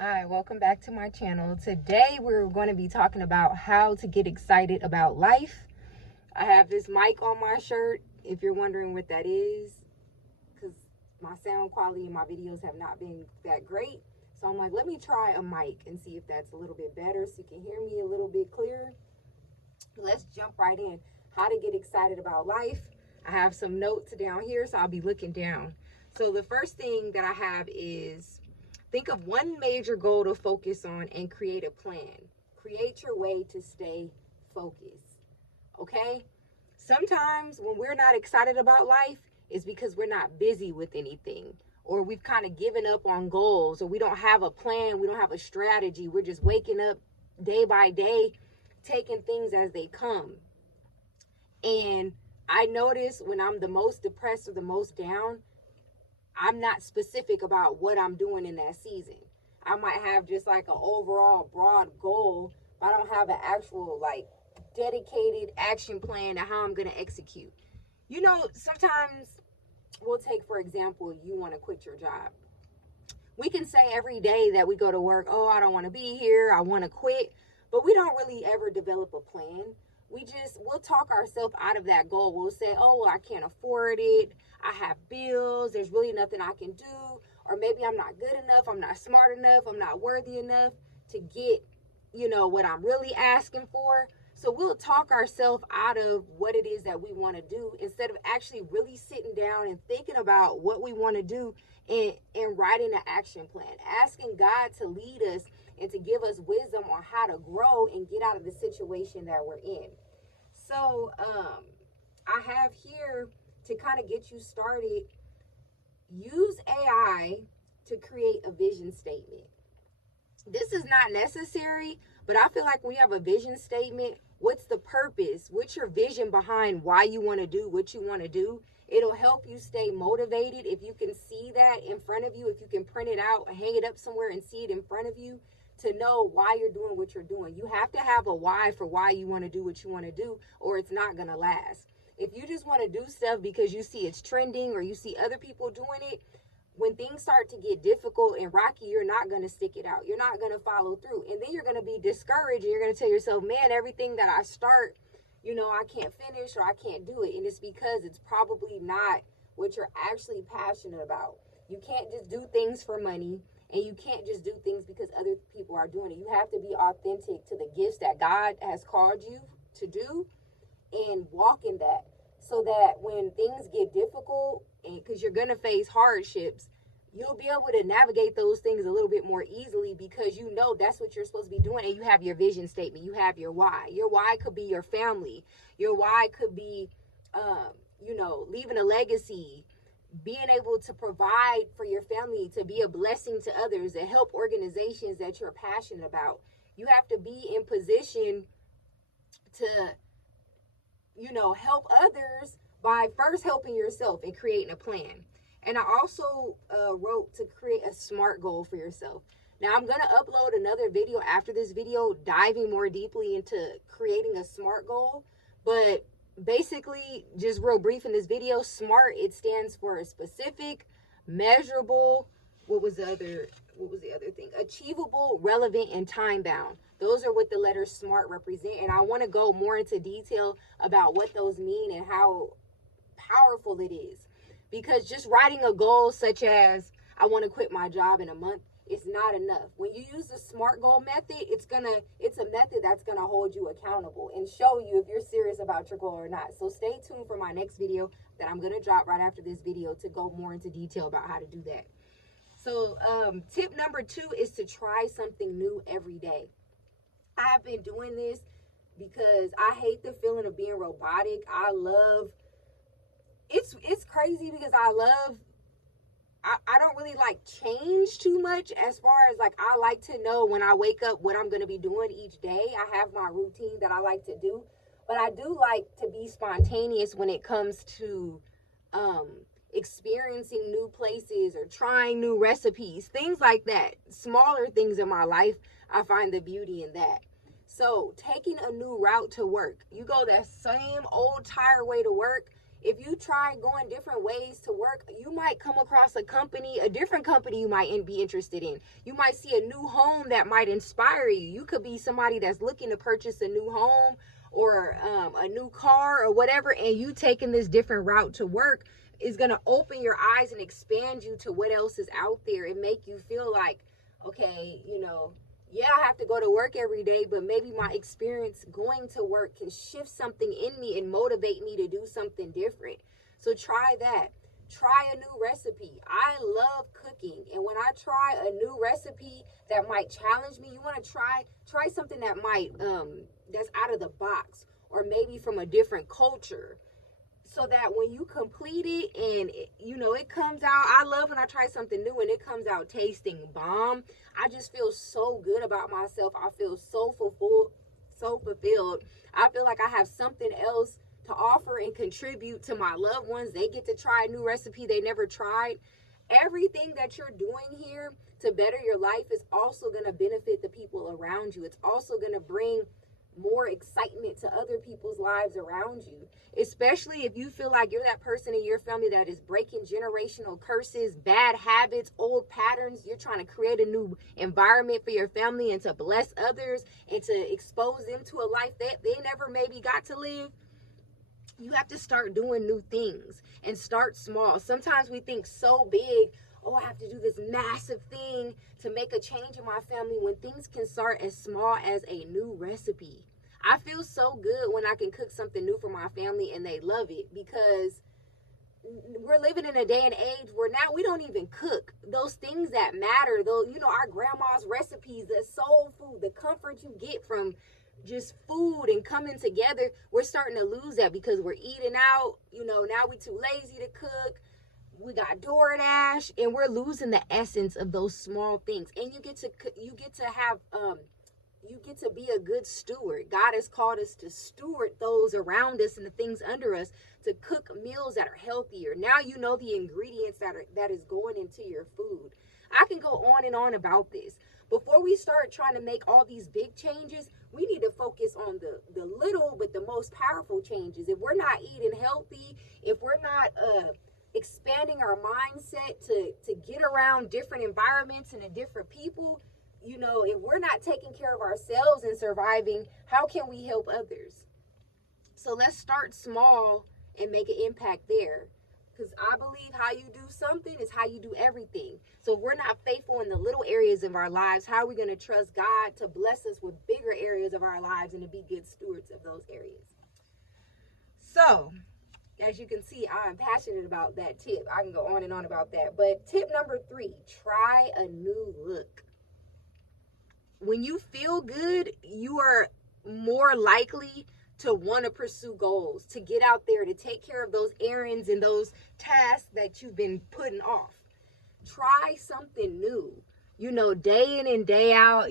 Hi, welcome back to my channel. Today we're going to be talking about how to get excited about life. I have this mic on my shirt, if you're wondering what that is, because my sound quality in my videos have not been that great. So I'm like, let me try a mic and see if that's a little bit better so you can hear me a little bit clearer. Let's jump right in. How to get excited about life. I have some notes down here, so I'll be looking down. So the first thing that I have is think of one major goal to focus on and create a plan. Create your way to stay focused. Okay? Sometimes when we're not excited about life, it's because we're not busy with anything, or we've kind of given up on goals, or we don't have a plan, we don't have a strategy. We're just waking up day by day, taking things as they come. And I notice when I'm the most depressed or the most down, I'm not specific about what I'm doing in that season. I might have just like an overall broad goal, but I don't have an actual like dedicated action plan to how I'm going to execute. You know, sometimes we'll take, for example, you want to quit your job. We can say every day that we go to work, oh, I don't want to be here, I want to quit, but we don't really ever develop a plan. We'll talk ourselves out of that goal. We'll say, oh, well, I can't afford it, I have bills, there's really nothing I can do, or maybe I'm not good enough, I'm not smart enough, I'm not worthy enough to get, what I'm really asking for. So we'll talk ourselves out of what it is that we want to do instead of actually really sitting down and thinking about what we want to do and writing an action plan, asking God to lead us and to give us wisdom on how to grow and get out of the situation that we're in. So I have here to kind of get you started, use AI to create a vision statement. This is not necessary, but I feel like when you have a vision statement, what's the purpose? What's your vision behind why you want to do what you want to do? It'll help you stay motivated if you can see that in front of you, if you can print it out, hang it up somewhere and see it in front of you to know why you're doing what you're doing. You have to have a why for why you want to do what you want to do, or it's not going to last. If you just want to do stuff because you see it's trending or you see other people doing it, when things start to get difficult and rocky, you're not going to stick it out. You're not going to follow through. And then you're going to be discouraged and you're going to tell yourself, man, everything that I start, I can't finish or I can't do it. And it's because it's probably not what you're actually passionate about. You can't just do things for money, and you can't just do things because other people are doing it. You have to be authentic to the gifts that God has called you to do and walk in that, so that when things get difficult, and because you're going to face hardships, you'll be able to navigate those things a little bit more easily because you know that's what you're supposed to be doing, and you have your vision statement, you have your why. Your why could be your family. Your why could be leaving a legacy, being able to provide for your family, to be a blessing to others, to help organizations that you're passionate about. You have to be in position to help others by first helping yourself and creating a plan. And I also wrote to create a SMART goal for yourself. Now I'm going to upload another video after this video diving more deeply into creating a SMART goal. But basically, just real brief in this video, SMART, it stands for specific, measurable, what was the other thing? Achievable, relevant, and time bound. Those are what the letters SMART represent. And I want to go more into detail about what those mean and how powerful it is. Because just writing a goal such as, I want to quit my job in a month, is not enough. When you use the SMART goal method, it's a method that's gonna hold you accountable and show you if you're serious about your goal or not. So stay tuned for my next video that I'm gonna drop right after this video to go more into detail about how to do that. So tip number 2 is to try something new every day. I've been doing this because I hate the feeling of being robotic. It's crazy because I don't really like change too much, as far as like I like to know when I wake up what I'm going to be doing each day. I have my routine that I like to do, but I do like to be spontaneous when it comes to experiencing new places or trying new recipes, things like that. Smaller things in my life, I find the beauty in that. So taking a new route to work, you go that same old tired way to work, If you try going different ways to work, you might come across a different company you might be interested in. You might see a new home that might inspire you. You could be somebody that's looking to purchase a new home or a new car or whatever, and you taking this different route to work is going to open your eyes and expand you to what else is out there and make you feel like, okay, yeah, I have to go to work every day, but maybe my experience going to work can shift something in me and motivate me to do something different. So try that. Try a new recipe. I love cooking, and when I try a new recipe that might challenge me, you want to try something that might that's out of the box, or maybe from a different culture, so that when you complete it and it comes out, I love when I try something new and it comes out tasting bomb. I just feel so good about myself. I feel so fulfilled. I feel like I have something else to offer and contribute to my loved ones. They get to try a new recipe they never tried. Everything that you're doing here to better your life is also going to benefit the people around you. It's also going to bring more excitement to other people's lives around you, especially if you feel like you're that person in your family that is breaking generational curses, bad habits, old patterns. You're trying to create a new environment for your family and to bless others and to expose them to a life that they never maybe got to live. You have to start doing new things and start small. Sometimes we think so big, oh, I have to do this massive thing to make a change in my family, when things can start as small as a new recipe. I feel so good when I can cook something new for my family and they love it, because we're living in a day and age where now we don't even cook those things that matter. Though, our grandma's recipes, the soul food, the comfort you get from just food and coming together, we're starting to lose that because we're eating out. Now we're too lazy to cook. We got DoorDash, and we're losing the essence of those small things. And you get to be a good steward. God has called us to steward those around us and the things under us, to cook meals that are healthier. Now you know the ingredients that is going into your food. I can go on and on about this. Before we start trying to make all these big changes, we need to focus on the little but the most powerful changes. If we're not eating healthy, if we're not expanding our mindset to get around different environments and different people, if we're not taking care of ourselves and surviving, how can we help others? So let's start small and make an impact there. Because I believe how you do something is how you do everything. So if we're not faithful in the little areas of our lives, how are we going to trust God to bless us with bigger areas of our lives and to be good stewards of those areas? So, as you can see, I'm passionate about that tip. I can go on and on about that. But tip number 3, try a new look. When you feel good, you are more likely to want to pursue goals, to get out there, to take care of those errands and those tasks that you've been putting off. Try something new, day in and day out.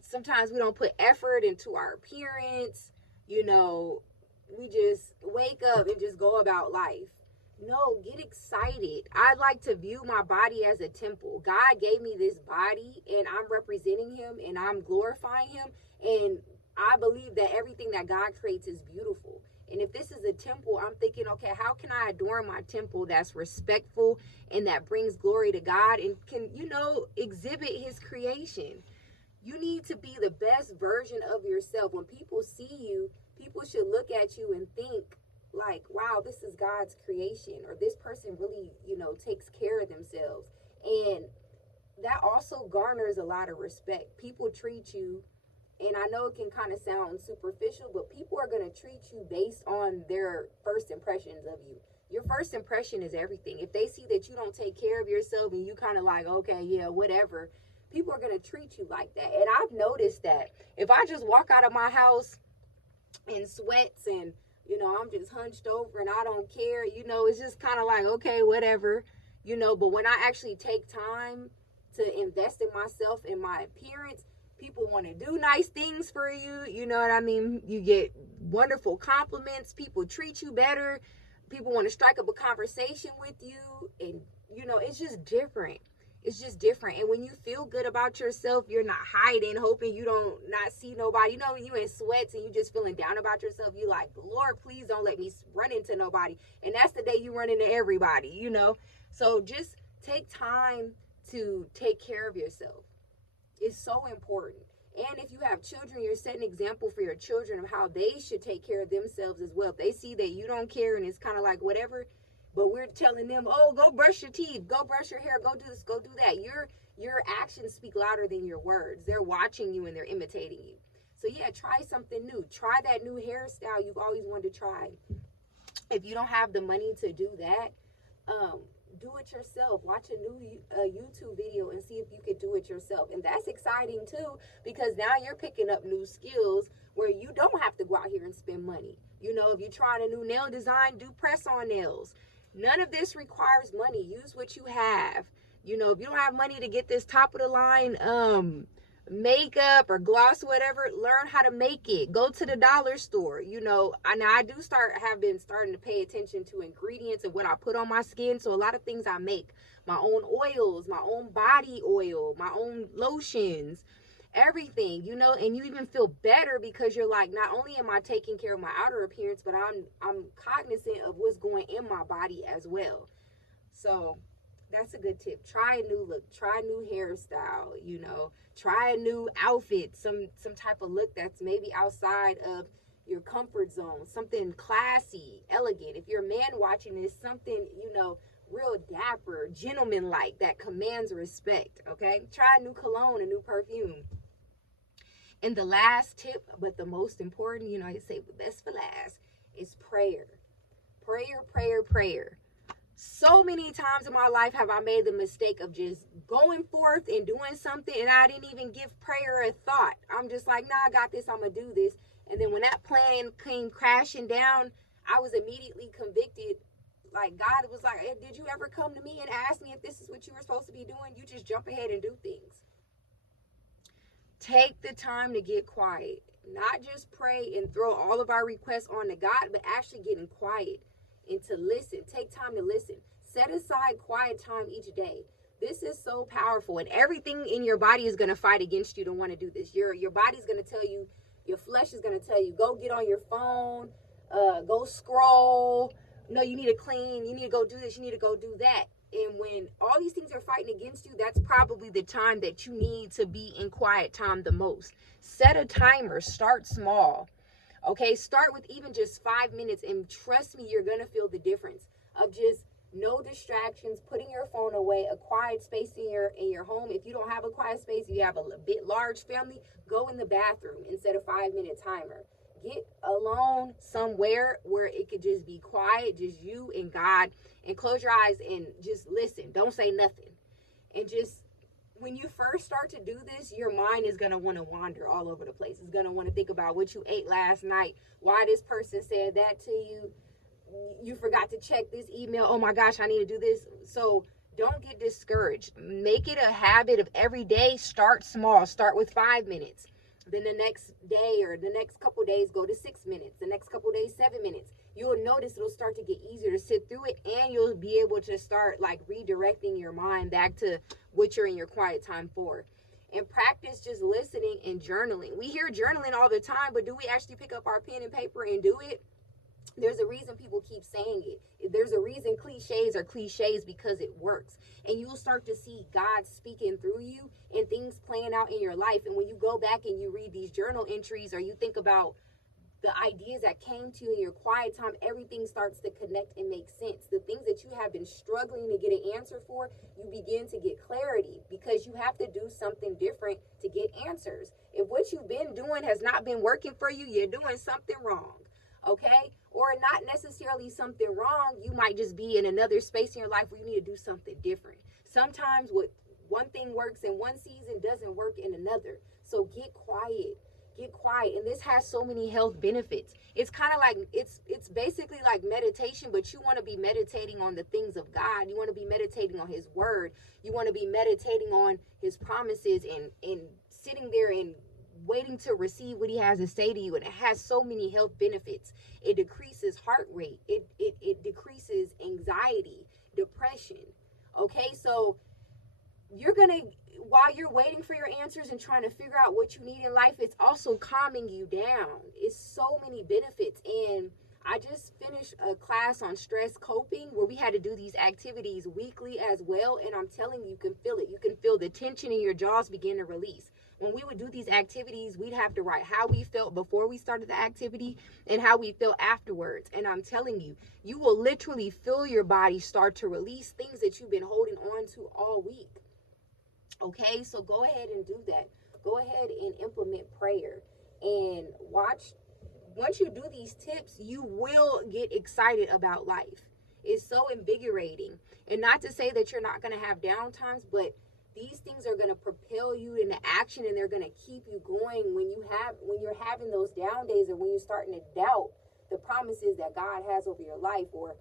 Sometimes we don't put effort into our appearance. We just wake up and just go about life. No, get excited. I like to view my body as a temple. God gave me this body, and I'm representing him, and I'm glorifying him. And I believe that everything that God creates is beautiful. And if this is a temple, I'm thinking, okay, how can I adorn my temple that's respectful and that brings glory to God and can, exhibit his creation? You need to be the best version of yourself. When people see you, people should look at you and think like, wow, this is God's creation, or this person really, takes care of themselves. And that also garners a lot of respect. People treat you, and I know it can kind of sound superficial, but people are going to treat you based on their first impressions of you. Your first impression is everything. If they see that you don't take care of yourself and you kind of like, okay, yeah, whatever, people are going to treat you like that. And I've noticed that if I just walk out of my house in sweats and, I'm just hunched over and I don't care, it's just kind of like, okay, whatever, but when I actually take time to invest in myself and my appearance, people want to do nice things for you. You know what I mean? You get wonderful compliments. People treat you better. People want to strike up a conversation with you. And, it's just different. It's just different. And when you feel good about yourself, you're not hiding, hoping you don't not see nobody. You know, you in sweats and you just feeling down about yourself. You like, Lord, please don't let me run into nobody. And that's the day you run into everybody, you know. So just take time to take care of yourself. It's so important. And if you have children, you're setting an example for your children of how they should take care of themselves as well. If they see that you don't care and it's kind of like whatever, but we're telling them, oh, go brush your teeth, go brush your hair, go do this, go do that. Your actions speak louder than your words. They're watching you and they're imitating you. So yeah, try something new. Try that new hairstyle you've always wanted to try. If you don't have the money to do that, do it yourself. Watch a new YouTube video and see if you could do it yourself. And that's exciting too, because now you're picking up new skills where you don't have to go out here and spend money. You know, if you're trying a new nail design, do press on nails. None of this requires money. Use what you have. You know, if you don't have money to get this top of the line makeup or gloss or whatever, learn how to make it. Go to the dollar store. You know, I have been starting to pay attention to ingredients and what I put on my skin. So a lot of things I make, my own oils, my own body oil, my own lotions, everything, you know. And you even feel better because you're like, not only am I taking care of my outer appearance, but I'm cognizant of what's going in my body as well. So that's a good tip. Try a new look, try a new hairstyle, you know, try a new outfit, some type of look that's maybe outside of your comfort zone, something classy, elegant. If you're a man watching this, something, you know, real dapper, gentleman-like that commands respect, okay? Try a new cologne, a new perfume. And the last tip, but the most important, you know, I say the best for last, is prayer. Prayer. So many times in my life have I made the mistake of just going forth and doing something and I didn't even give prayer a thought. I'm just like, nah, I got this, I'm gonna do this. And then when that plan came crashing down, I was immediately convicted. Like, God was like, hey, did you ever come to me and ask me if this is what you were supposed to be doing? You just jump ahead and do things. Take the time to get quiet. Not just pray and throw all of our requests on to God, but actually getting quiet and to listen. Take time to listen. Set aside quiet time each day. This is so powerful, and everything in your body is going to fight against you to want to do this. Your body's going to tell you, your flesh is going to tell you, go get on your phone, go scroll. No, you need to clean. You need to go do this. You need to go do that. And when all these things are fighting against you, that's probably the time that you need to be in quiet time the most. Set a timer. Start small. Okay, start with even just 5 minutes, and trust me, you're gonna feel the difference of just no distractions, putting your phone away, a quiet space in your home. If you don't have a quiet space, you have a bit large family, go in the bathroom instead of 5-minute timer. Get alone somewhere where it could just be quiet, just you and God, and close your eyes and just listen. Don't say nothing. And just, when you first start to do this, your mind is going to want to wander all over the place. It's going to want to think about what you ate last night, why this person said that to you. You forgot to check this email. Oh my gosh, I need to do this. So don't get discouraged. Make it a habit of every day. Start small. Start with 5 minutes. Then the next day or the next couple days, go to 6 minutes. The next couple days, 7 minutes. You'll notice it'll start to get easier to sit through it, and you'll be able to start like redirecting your mind back to what you're in your quiet time for. And practice just listening and journaling. We hear journaling all the time, but do we actually pick up our pen and paper and do it? There's a reason people keep saying it. There's a reason cliches are cliches, because it works. And you'll start to see God speaking through you and things playing out in your life. And when you go back and you read these journal entries, or you think about the ideas that came to you in your quiet time, everything starts to connect and make sense. The things that you have been struggling to get an answer for, you begin to get clarity, because you have to do something different to get answers. If what you've been doing has not been working for you, you're doing something wrong. Okay? Or not necessarily something wrong. You might just be in another space in your life where you need to do something different. Sometimes what one thing works in one season doesn't work in another. So get quiet. Get quiet. And this has so many health benefits. It's kind of like, it's basically like meditation, but you want to be meditating on the things of God. You want to be meditating on his word. You want to be meditating on his promises and sitting there and waiting to receive what he has to say to you. And it has so many health benefits. It decreases heart rate. It decreases anxiety, depression. Okay, so while you're waiting for your answers and trying to figure out what you need in life, it's also calming you down. It's so many benefits. And I just finished a class on stress coping where we had to do these activities weekly as well. And I'm telling you, you can feel it. You can feel the tension in your jaws begin to release. When we would do these activities, we'd have to write how we felt before we started the activity and how we felt afterwards. And I'm telling you, you will literally feel your body start to release things that you've been holding on to all week. Okay, so go ahead and do that. Go ahead and implement prayer and watch. Once you do these tips, you will get excited about life. It's so invigorating. And not to say that you're not going to have down times, but these things are going to propel you into action, and they're going to keep you going when you're having those down days, or when you're starting to doubt the promises that God has over your life, or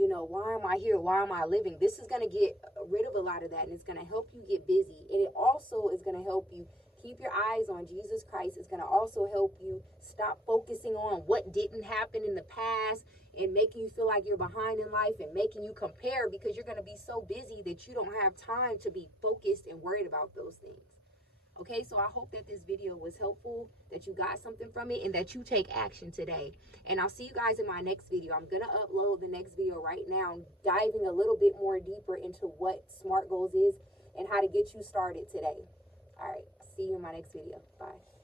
why am I here? Why am I living? This is going to get rid of a lot of that, and it's going to help you get busy. And it also is going to help you keep your eyes on Jesus Christ. It's going to also help you stop focusing on what didn't happen in the past and making you feel like you're behind in life and making you compare, because you're going to be so busy that you don't have time to be focused and worried about those things. Okay, so I hope that this video was helpful, that you got something from it, and that you take action today. And I'll see you guys in my next video. I'm going to upload the next video right now, diving a little bit more deeper into what SMART goals is and how to get you started today. All right, see you in my next video. Bye.